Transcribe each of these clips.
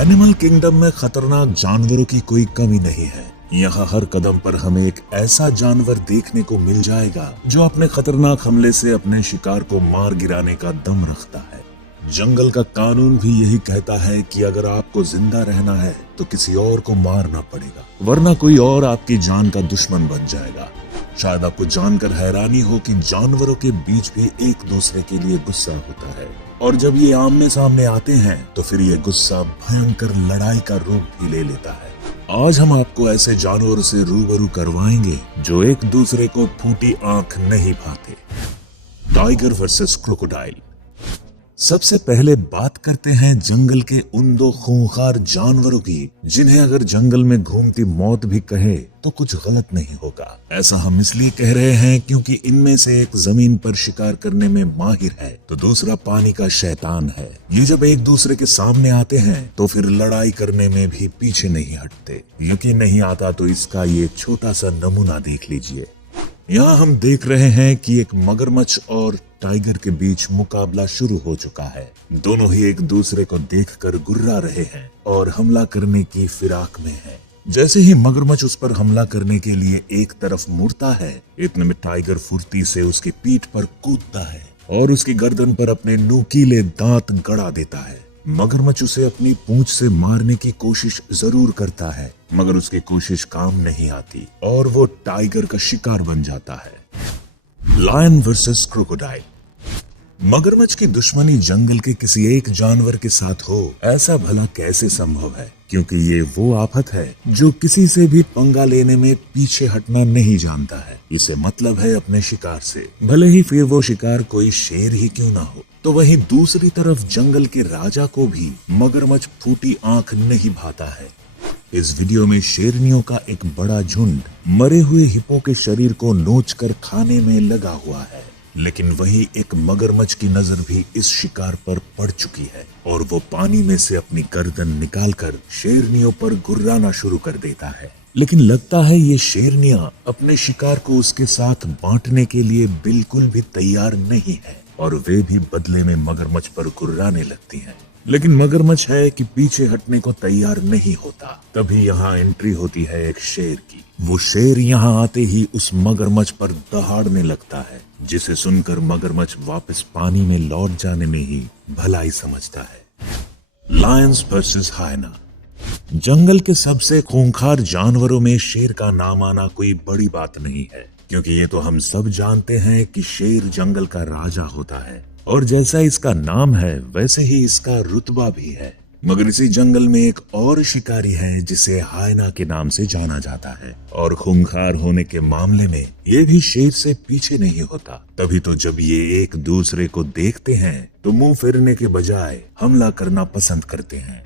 Animal kingdom में खतरनाक जानवरों की कोई कमी नहीं है। यहाँ हर कदम पर हमें एक ऐसा जानवर देखने को मिल जाएगा जो अपने खतरनाक हमले से अपने शिकार को मार गिराने का दम रखता है। जंगल का कानून भी यही कहता है कि अगर आपको जिंदा रहना है तो किसी और को मारना पड़ेगा, वरना कोई और आपकी जान का दुश्मन बन जाएगा। शायद आपको जानकर हैरानी हो कि जानवरों के बीच भी एक दूसरे के लिए गुस्सा होता है, और जब ये आमने सामने आते हैं तो फिर ये गुस्सा भयंकर लड़ाई का रूप भी ले लेता है। आज हम आपको ऐसे जानवरों से रूबरू करवाएंगे जो एक दूसरे को फूटी आंख नहीं भाते। Tiger versus crocodile. सबसे पहले बात करते हैं जंगल के उन दो खूंखार जानवरों की जिन्हें अगर जंगल में घूमती मौत भी कहे तो कुछ गलत नहीं होगा। ऐसा हम इसलिए कह रहे हैं क्योंकि इनमें से एक जमीन पर शिकार करने में माहिर है तो दूसरा पानी का शैतान है। ये जब एक दूसरे के सामने आते हैं तो फिर लड़ाई करने में भी पीछे नहीं हटते। यकीन नहीं आता तो इसका ये छोटा सा नमूना देख लीजिए। यहाँ हम देख रहे हैं कि एक मगरमच्छ और टाइगर के बीच मुकाबला शुरू हो चुका है। दोनों ही एक दूसरे को देखकर गुर्रा रहे हैं और हमला करने की फिराक में हैं। जैसे ही मगरमच्छ उस पर हमला करने के लिए एक तरफ मुड़ता है, इतने में टाइगर फुर्ती से उसकी पीठ पर कूदता है और उसकी गर्दन पर अपने नुकीले दांत गड़ा देता है। मगरमच्छ उसे अपनी पूंछ से मारने की कोशिश जरूर करता है, मगर उसकी कोशिश काम नहीं आती और वो टाइगर का शिकार बन जाता है। Lion versus crocodile. मगरमच्छ की दुश्मनी जंगल के किसी एक जानवर के साथ हो, ऐसा भला कैसे संभव है? क्योंकि ये वो आफत है जो किसी से भी पंगा लेने में पीछे हटना नहीं जानता है। इसे मतलब है अपने शिकार से, भले ही फिर वो शिकार कोई शेर ही क्यों ना हो। तो वहीं दूसरी तरफ जंगल के राजा को भी मगरमच्छ फूटी आंख नहीं भाता है। इस वीडियो में शेरनियों का एक बड़ा झुंड मरे हुए हिप्पो के शरीर को नोचकर खाने में लगा हुआ है, लेकिन वहीं एक मगरमच्छ की नजर भी इस शिकार पर पड़ चुकी है और वो पानी में से अपनी गर्दन निकालकर शेरनियों पर गुर्राना शुरू कर देता है। लेकिन लगता है ये शेरनियां अपने शिकार को उसके साथ बांटने के लिए बिल्कुल भी तैयार नहीं है और वे भी बदले में मगरमच्छ पर गुर्राने लगती हैं। लेकिन मगरमच्छ है कि पीछे हटने को तैयार नहीं होता। तभी यहाँ एंट्री होती है एक शेर की। वो शेर यहाँ आते ही उस मगरमच्छ पर दहाड़ने लगता है, जिसे सुनकर मगरमच्छ वापस पानी में लौट जाने में ही भलाई समझता है। लायंस वर्सेस हायना। जंगल के सबसे खूंखार जानवरों में शेर का नाम आना कोई बड़ी बात नहीं है, क्योंकि ये तो हम सब जानते हैं कि शेर जंगल का राजा होता है और जैसा इसका नाम है वैसे ही इसका रुतबा भी है। मगर इसी जंगल में एक और शिकारी है जिसे हायना के नाम से जाना जाता है और खूंखार होने के मामले में ये भी शेर से पीछे नहीं होता। तभी तो जब ये एक दूसरे को देखते हैं तो मुंह फेरने के बजाय हमला करना पसंद करते हैं।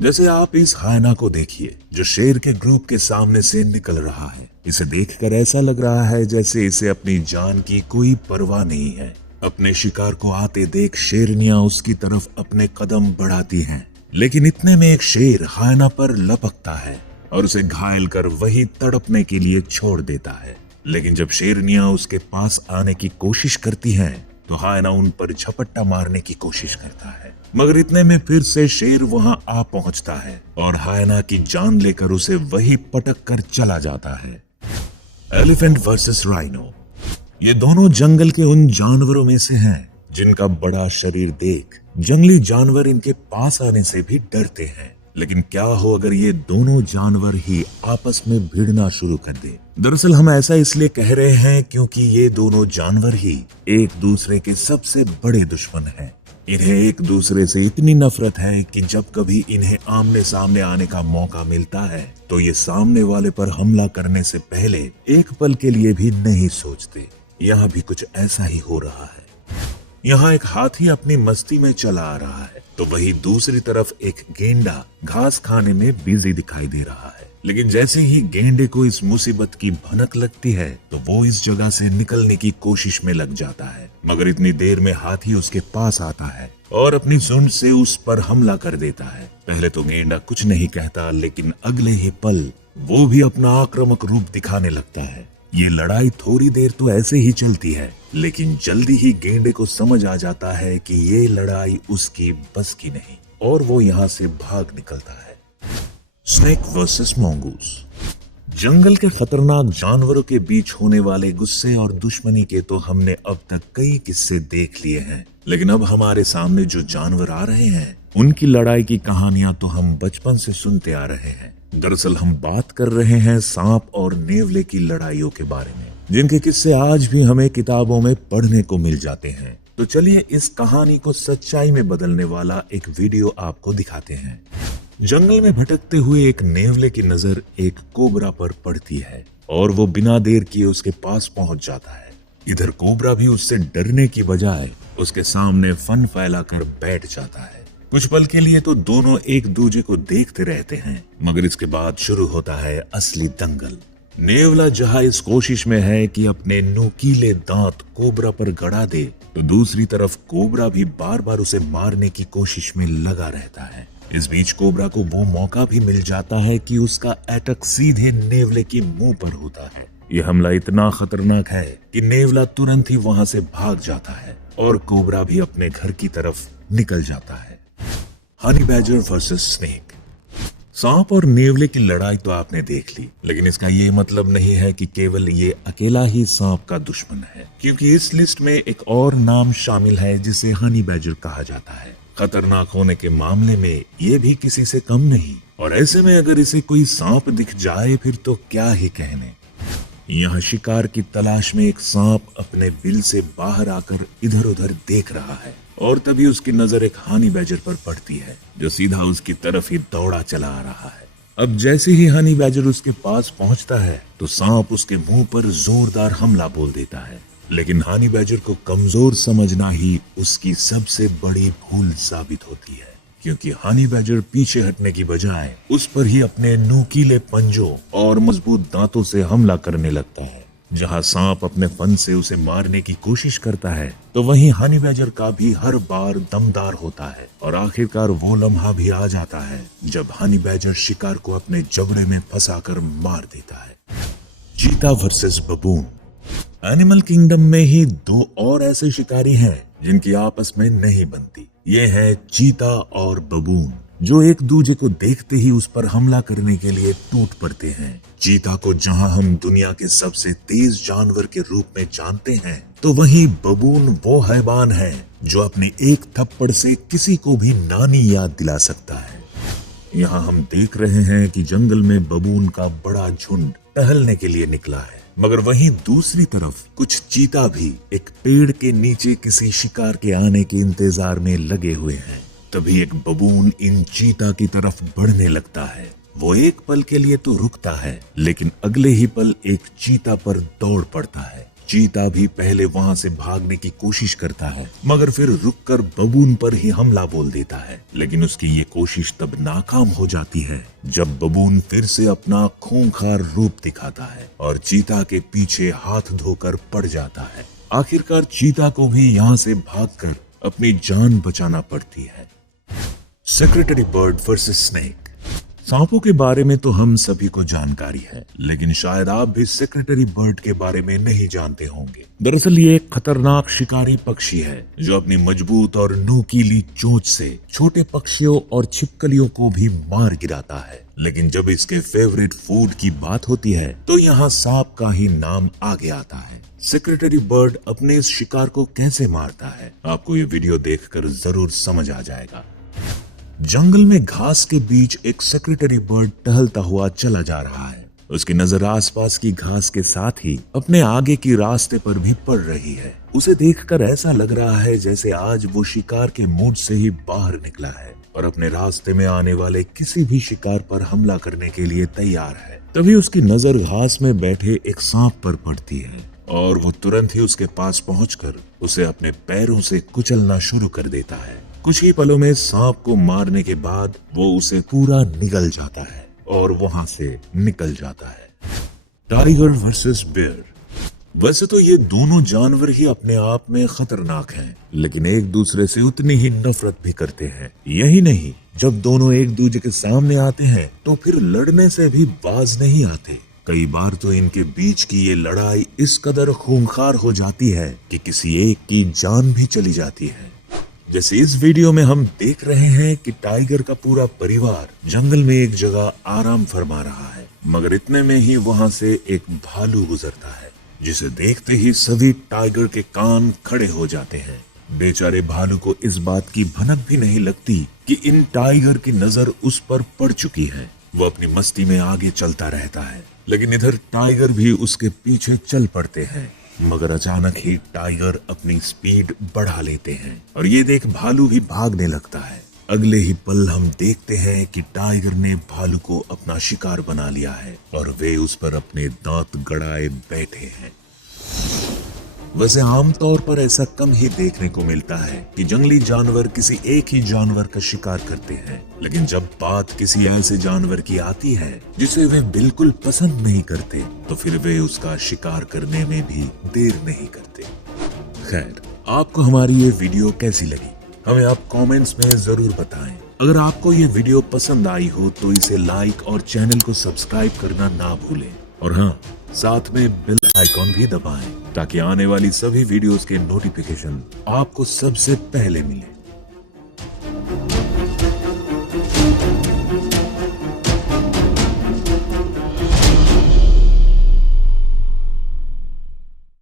जैसे आप इस हायना को देखिए जो शेर के ग्रुप के सामने से निकल रहा है। इसे देखकर ऐसा लग रहा है जैसे इसे अपनी जान की कोई परवाह नहीं है। अपने शिकार को आते देख शेरनियां उसकी तरफ अपने कदम बढ़ाती हैं, लेकिन इतने में एक शेर हायना पर लपकता है और उसे घायल कर वही तड़पने के लिए छोड़ देता है। लेकिन जब शेरनियां उसके पास आने की कोशिश करती हैं तो हायना उन पर झपट्टा मारने की कोशिश करता है, मगर इतने में फिर से शेर वहां आ पहुंचता है और हायना की जान लेकर उसे वही पटक कर चला जाता है। Elephant versus rhino. ये दोनों जंगल के उन जानवरों में से हैं जिनका बड़ा शरीर देख जंगली जानवर इनके पास आने से भी डरते हैं। लेकिन क्या हो अगर ये दोनों जानवर ही आपस में भिड़ना शुरू कर दे। दरअसल हम ऐसा इसलिए कह रहे हैं क्योंकि ये दोनों जानवर ही एक दूसरे के सबसे बड़े दुश्मन हैं। इन्हें एक दूसरे से इतनी नफरत है कि जब कभी इन्हें आमने सामने आने का मौका मिलता है तो ये सामने वाले पर हमला करने से पहले एक पल के लिए भी नहीं सोचते। यहाँ भी कुछ ऐसा ही हो रहा है। यहाँ एक हाथी अपनी मस्ती में चला आ रहा है तो वही दूसरी तरफ एक गेंडा घास खाने में बिजी दिखाई दे रहा है। लेकिन जैसे ही गेंडे को इस मुसीबत की भनक लगती है तो वो इस जगह से निकलने की कोशिश में लग जाता है, मगर इतनी देर में हाथी उसके पास आता है और अपनी सूंड से उस पर हमला कर देता है। पहले तो गेंडा कुछ नहीं कहता, लेकिन अगले ही पल वो भी अपना आक्रामक रूप दिखाने लगता है। ये लड़ाई थोड़ी देर तो ऐसे ही चलती है, लेकिन जल्दी ही गेंडे को समझ आ जाता है कि ये लड़ाई उसकी बस की नहीं। और वो यहाँ से भाग निकलता है। Snake versus mongoose। जंगल के खतरनाक जानवरों के बीच होने वाले गुस्से और दुश्मनी के तो हमने अब तक कई किस्से देख लिए हैं, लेकिन अब हमारे सामने जो जानवर आ रहे हैं उनकी लड़ाई की कहानियां तो हम बचपन से सुनते आ रहे हैं। दरअसल हम बात कर रहे हैं सांप और नेवले की लड़ाइयों के बारे में, जिनके किस्से आज भी हमें किताबों में पढ़ने को मिल जाते हैं। तो चलिए इस कहानी को सच्चाई में बदलने वाला एक वीडियो आपको दिखाते हैं। जंगल में भटकते हुए एक नेवले की नजर एक कोबरा पर पड़ती है और वो बिना देर किए उसके पास पहुंच जाता है। इधर कोबरा भी उससे डरने की बजाय उसके सामने फन फैलाकर बैठ जाता है। कुछ पल के लिए तो दोनों एक दूसरे को देखते रहते हैं, मगर इसके बाद शुरू होता है असली दंगल। नेवला जहां इस कोशिश में है कि अपने नुकीले दांत कोबरा पर गड़ा दे, तो दूसरी तरफ कोबरा भी बार बार उसे मारने की कोशिश में लगा रहता है। इस बीच कोबरा को वो मौका भी मिल जाता है कि उसका अटैक सीधे नेवले के मुंह पर होता है। यह हमला इतना खतरनाक है कि नेवला तुरंत ही वहां से भाग जाता है और कोबरा भी अपने घर की तरफ निकल जाता है। Honey badger versus snake. सांप और नेवले की लड़ाई तो आपने देख ली, लेकिन इसका ये मतलब नहीं है कि केवल ये अकेला ही सांप का दुश्मन है, क्योंकि इस लिस्ट में एक और नाम शामिल है जिसे हनी बैजर कहा जाता है। खतरनाक होने के मामले में ये भी किसी से कम नहीं, और ऐसे में अगर इसे कोई सांप दिख जाए फिर तो क्या ही कहने। यहाँ शिकार की तलाश में एक सांप अपने बिल से बाहर आकर इधर उधर देख रहा है, और तभी उसकी नजर एक हनी बैजर पर पड़ती है जो सीधा उसकी तरफ ही दौड़ा चला आ रहा है। अब जैसे ही हनी बैजर उसके पास पहुंचता है तो सांप उसके मुंह पर जोरदार हमला बोल देता है, लेकिन हनी बैजर को कमजोर समझना ही उसकी सबसे बड़ी भूल साबित होती है, क्योंकि हनी बैजर पीछे हटने की बजाय उस पर ही अपने नुकीले पंजों और मजबूत दांतों से हमला करने लगता है। जहां सांप अपने फन से उसे मारने की कोशिश करता है, तो वहीं हनी बैजर का भी हर बार दमदार होता है, और आखिरकार वो लम्हा भी आ जाता है जब हनी बैजर शिकार को अपने जबड़े में फंसाकर मार देता है। चीता वर्सेस बबून। एनिमल किंगडम में ही दो और ऐसे शिकारी हैं जिनकी आपस में नहीं बनती। ये है चीता और बबून, जो एक दूसरे को देखते ही उस पर हमला करने के लिए टूट पड़ते हैं। चीता को जहां हम दुनिया के सबसे तेज जानवर के रूप में जानते हैं, तो वहीं बबून वो हैवान है जो अपने एक थप्पड़ से किसी को भी नानी याद दिला सकता है। यहाँ हम देख रहे हैं कि जंगल में बबून का बड़ा झुंड टहलने के लिए निकला है, मगर वहीं दूसरी तरफ कुछ चीता भी एक पेड़ के नीचे किसी शिकार के आने के इंतजार में लगे हुए हैं। तभी एक बबून इन चीता की तरफ बढ़ने लगता है। वो एक पल के लिए तो रुकता है, लेकिन अगले ही पल एक चीता पर दौड़ पड़ता है। चीता भी पहले वहां से भागने की कोशिश करता है, मगर फिर रुककर बबून पर ही हमला बोल देता है। लेकिन उसकी ये कोशिश तब नाकाम हो जाती है जब बबून फिर से अपना खूंखार रूप दिखाता है और चीता के पीछे हाथ धोकर पड़ जाता है। आखिरकार चीता को भी यहाँ से भागकर अपनी जान बचाना पड़ती है। Secretary bird versus snake. सांपों के बारे में तो हम सभी को जानकारी है, लेकिन शायद आप भी सेक्रेटरी बर्ड के बारे में नहीं जानते होंगे। दरअसल ये एक खतरनाक शिकारी पक्षी है जो अपनी मजबूत और नुकीली चोंच से छोटे पक्षियों और छिपकलियों को भी मार गिराता है। लेकिन जब इसके फेवरेट फूड की बात होती है तो यहाँ सांप का ही नाम आगे आता है। सेक्रेटरी बर्ड अपने इस शिकार को कैसे मारता है, आपको ये वीडियो देखकर जरूर समझ आ जाएगा। जंगल में घास के बीच एक सेक्रेटरी बर्ड टहलता हुआ चला जा रहा है। उसकी नजर आसपास की घास के साथ ही अपने आगे की रास्ते पर भी पड़ रही है। उसे देखकर ऐसा लग रहा है जैसे आज वो शिकार के मूड से ही बाहर निकला है और अपने रास्ते में आने वाले किसी भी शिकार पर हमला करने के लिए तैयार है। तभी उसकी नजर घास में बैठे एक सांप पर पड़ती है और वो तुरंत ही उसके पास पहुंचकर उसे अपने पैरों से कुचलना शुरू कर देता है। कुछ ही पलों में सांप को मारने के बाद वो उसे पूरा निगल जाता है और वहां से निकल जाता है। Tiger versus bear. वैसे तो ये दोनों जानवर ही अपने आप में खतरनाक हैं, लेकिन एक दूसरे से उतनी ही नफरत भी करते हैं। यही नहीं, जब दोनों एक दूसरे के सामने आते हैं तो फिर लड़ने से भी बाज नहीं आते। कई बार तो इनके बीच की ये लड़ाई इस कदर खूंखार हो जाती है कि किसी एक की जान भी चली जाती है। जैसे इस वीडियो में हम देख रहे हैं कि टाइगर का पूरा परिवार जंगल में एक जगह आराम फरमा रहा है, मगर इतने में ही वहां से एक भालू गुजरता है, जिसे देखते ही सभी टाइगर के कान खड़े हो जाते हैं। बेचारे भालू को इस बात की भनक भी नहीं लगती कि इन टाइगर की नजर उस पर पड़ चुकी है। वो अपनी मस्ती में आगे चलता रहता है, लेकिन इधर टाइगर भी उसके पीछे चल पड़ते हैं। मगर अचानक ही टाइगर अपनी स्पीड बढ़ा लेते हैं और ये देख भालू भी भागने लगता है। अगले ही पल हम देखते हैं कि टाइगर ने भालू को अपना शिकार बना लिया है और वे उस पर अपने दांत गड़ाए बैठे हैं। वैसे आमतौर पर ऐसा कम ही देखने को मिलता है कि जंगली जानवर किसी एक ही जानवर का शिकार करते हैं, लेकिन जब बात किसी ऐसे जानवर की आती है जिसे वे बिल्कुल पसंद नहीं करते, तो फिर वे उसका शिकार करने में भी देर नहीं करते। खैर, आपको हमारी ये वीडियो कैसी लगी हमें आप कमेंट्स में जरूर बताएं। अगर आपको ये वीडियो पसंद आई हो तो इसे लाइक और चैनल को सब्सक्राइब करना ना भूलें, और हाँ, साथ में बेल आइकॉन भी दबाएं ताकि आने वाली सभी वीडियोस के नोटिफिकेशन आपको सबसे पहले मिले।